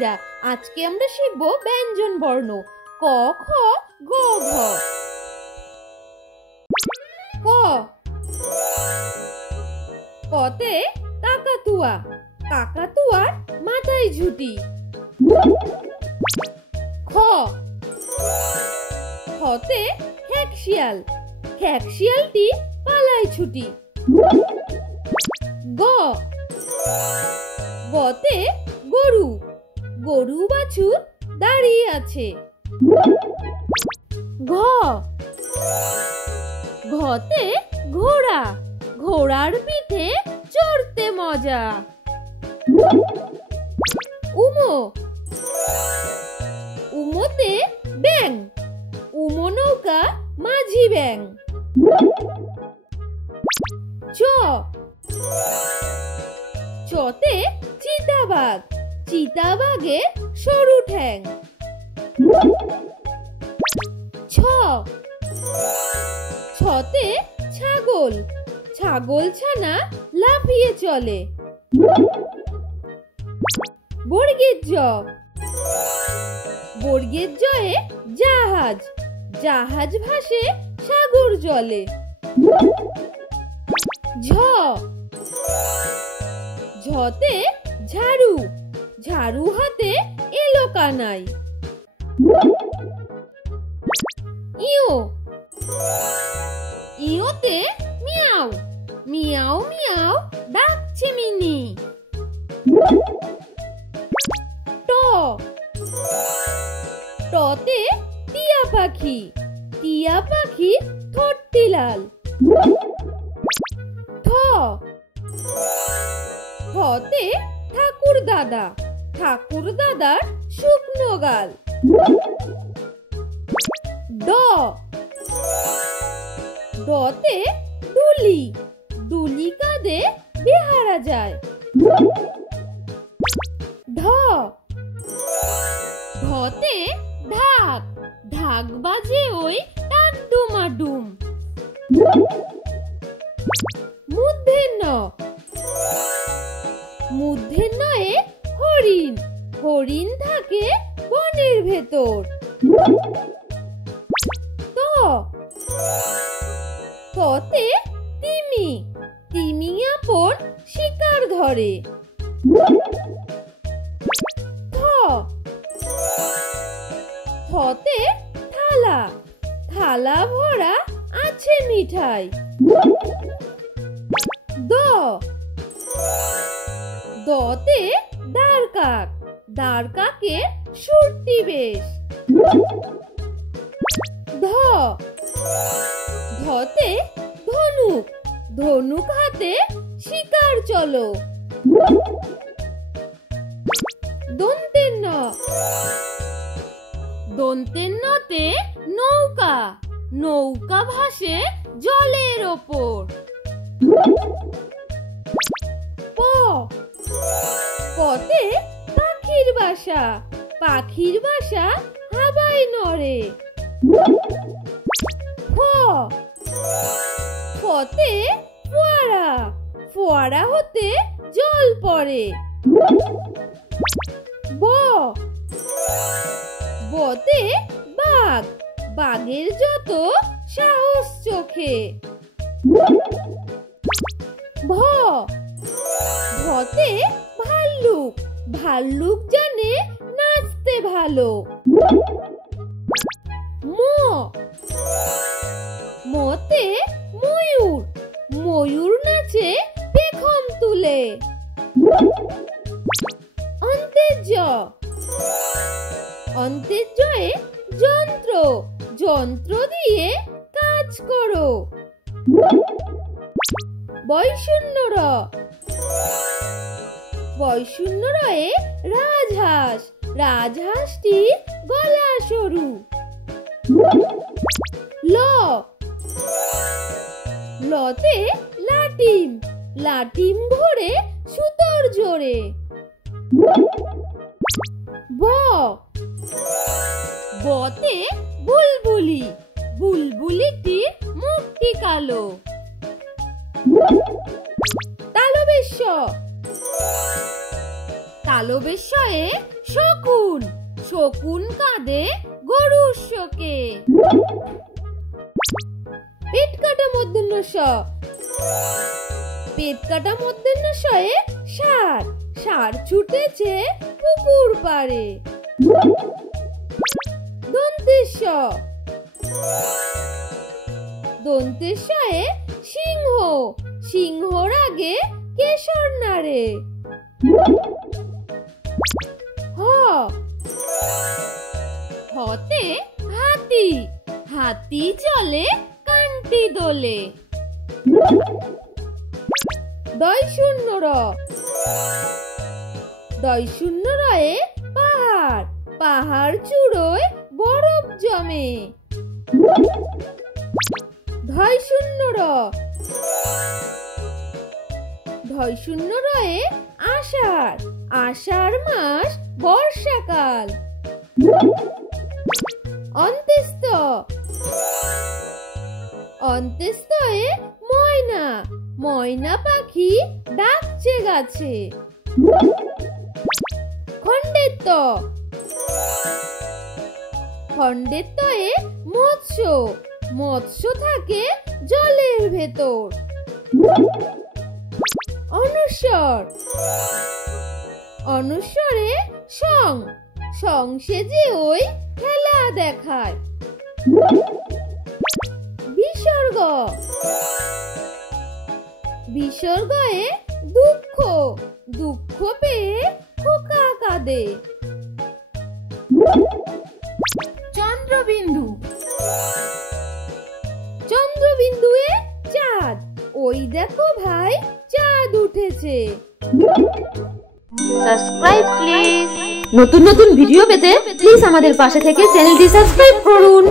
শিক্ষার্থীরা, আজকে আমরা শিখব ব্যঞ্জন বর্ণ ক, খ, গ, ঘ। ক, কতে কাকাতুয়া, কাকাতুয়ার মাথায় ঝুঁটি। খ, খতে খেকশিয়াল, খেকশিয়ালটি পালায় ছুটি। গ, গতে গরু, গরু বাছুর দাঁড়িয়ে আছে। ঘ, ঘতে ঘোড়া, ঘোড়ার পিঠে চড়তে মজা। উমো, উমোতে ব্যাঙ, উমো নৌকা মাঝি ব্যাঙ। চ, চতে চিতাবাঘ, চিতাবাঘের সরু ঠ্যাং। ছ, ছতে ছাগল, ছাগল ছানা লাফিয়ে চলে। বর্গের জ, বর্গের জয়ে জাহাজ, জাহাজ ভাসে সাগর জলে। ঝ, ঝতে ঝাড়ু, ঝাড়ু হাতে এলো কানাই। ইও, ইওতে মিয়াও, মিয়াও মিয়াও ডাকছে মিনি। ট, টতে টিয়া পাখি, টিয়া পাখি ঠোঁটটি লাল। ঠ, ঠতে ঠাকুর দাদা, ঠাকুর দাদার শুকনো গাল। ড, ডতে ডুলি, ডুলি কাঁধে বেহারা যায়। ঢ, ঢতে ঢাক, ঢাক বাজে ওই ডাকডুমাডুম। মূর্ধন্য, মূর্ধন্যয়ে হরিণ, হরিণ থাকে বনের ভেতর। ত, ততে তিমি, তিমি আপন শিকার ধরে। থ, থতে থালা, থালা ভরা আছে মিঠাই। দ, দতে দাঁড়কাক, দাঁড়কাকের সুরটি বেশ। ধ, ধতে ধনুক, ধনুক হাতে শিকার চলো। দন্তের ন, দন্তের নতে নৌকা, নৌকা ভাসে জলের ওপর। প, পতে পাখির বাসা, পাখির বাসা হাওয়ায় নড়ে। ফ, ফতে ফোয়ারা, ফোয়ারা হতে জল পড়ে। ব, বতে বাঘ, বাঘের যত সাহস চোখে। ভ, ভতে ভাল্লুক, ভাল্লুক জানে নাচতে ভালো। ম, মতে ময়ূর, ময়ূর নাচে পেখম তুলে। অন্তের জ, অন্তের জয়ে যন্ত্র, যন্ত্র দিয়ে কাজ করো। বয়শূন্য র, বয়শূন্য রয়ে রাজহাঁস, রাজহাঁসটির গলা সরু। ল, লতে লাটিম, লাটিম ঘোরে সুতোর জোরে। ব, বতে বুলবুলি, বুলবুলিটির মুখটি কালো। তালবেশ, তালবেশয়ে শকুন শকুন কাঁদে গরুর শোকে। পেট কাটা মূর্ধন্য ষ, পেট কাটা মূর্ধন্য শয়ে ষাঁড়, ষাঁড় ছুটেছে পুকুর পাড়ে। দন্তের স, দন্তের শয়ে সিংহ, সিংহর আগে কেশর নাড়ে। হ, হতে হাতি, হাতি চলে কান্তি দোলে। দয় শূন্য র, দয় শূন্য রয়ে পাহাড়, পাহাড় চূড়োয় বরফ জমে। ধয় শূন্য র, ধয় শূন্য রয়ে আষাঢ়, আষাঢ় মাস বর্ষাকাল। অন্ত্যেস্ত, অন্ত্যেস্তয়ে ময়না, ময়না পাখি ডাকছে গাছে। খণ্ডের ত, খণ্ডের তয়ে মৎস্য, মৎস্য থাকে জলের ভেতর। অনুস্বর, অনুস্বরে সং, সং সেজে ওই খেলা দেখায়। বিসর্গ, বিসর্গয়ে দুঃখ, দুঃখ পেয়ে খোকা কাঁদে। চন্দ্রবিন্দু, চন্দ্রবিন্দুয়ে চাঁদ, ওই দেখো ভাই চাঁদ উঠেছে। Subscribe please. নতুন নতুন ভিডিও পেতে প্লিজ আমাদের পাশে থেকে চ্যানেলটি সাবস্ক্রাইব করুন।